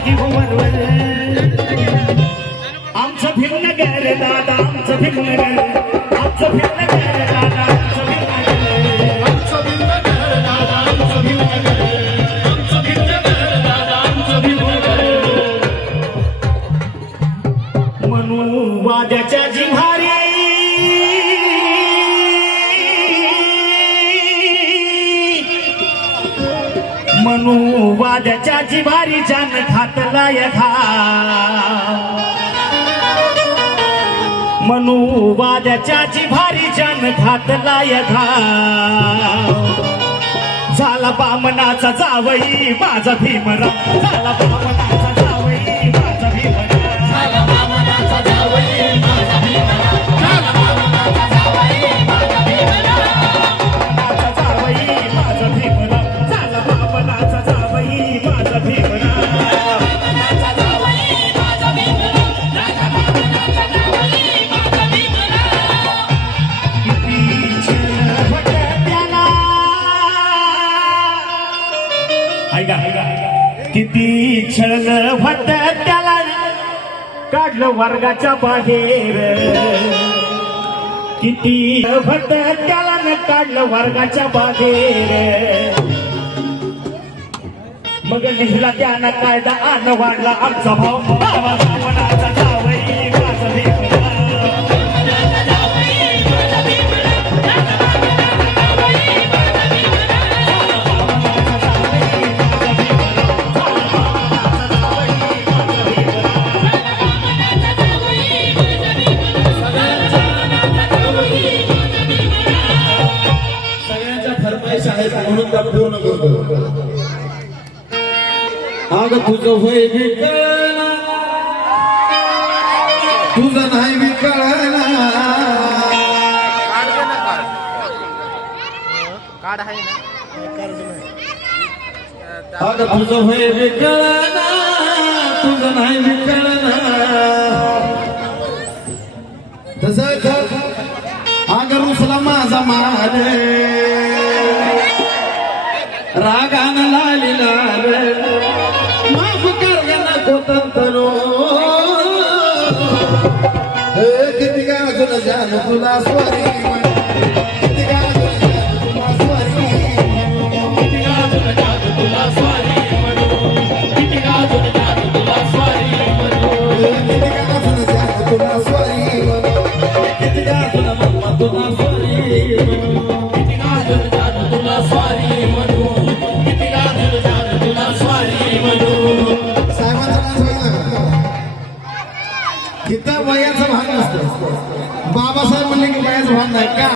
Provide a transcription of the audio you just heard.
लागी भुवनवर आमचं भीमनगर दादा आमचं भीमनगर आमचं दादा आमचं भीमनगर आमचं दादा आमचं भीमनगर आमचं दादा आमचं म्हणून वाद्याच्या म्हणू वाद्याच्या जिवारी जान घातला यघा म्हणू वाद्याच्या जिव्हारी जान घातला यघा झाला बामनाचा जावई माझा भीमरा झाला बामनाचा ऐका. किती छळ होत त्याला. काढलं वर्गाच्या बाहेर. किती होत त्याला न काढलं वर्गाच्या बाहेर. मग लिहिला त्यानं कायदा आण वाढला आमचा भाव. आहेत पूर्ण करतो. अग तुझं वय विकळना तुझं नाही विकळना कार्ड आहे ना अग तुझं वय विकळना तुझं नाही विकळना तसं अग रुसला माझा मारे. रागानं लाली लाल माफ कर नको तंतनो. किती गाजून जाण तुला स्वारी म्हण. किती गाजून जाण तुला स्वारी तुला स्वारी किती तुला स्वारी किती जाण तुला स्वारी गाजून मम्मा तुला तिथं वयाचं भान नसतं. बाबासाहेब म्हणले की वयाचं भान नाही. का?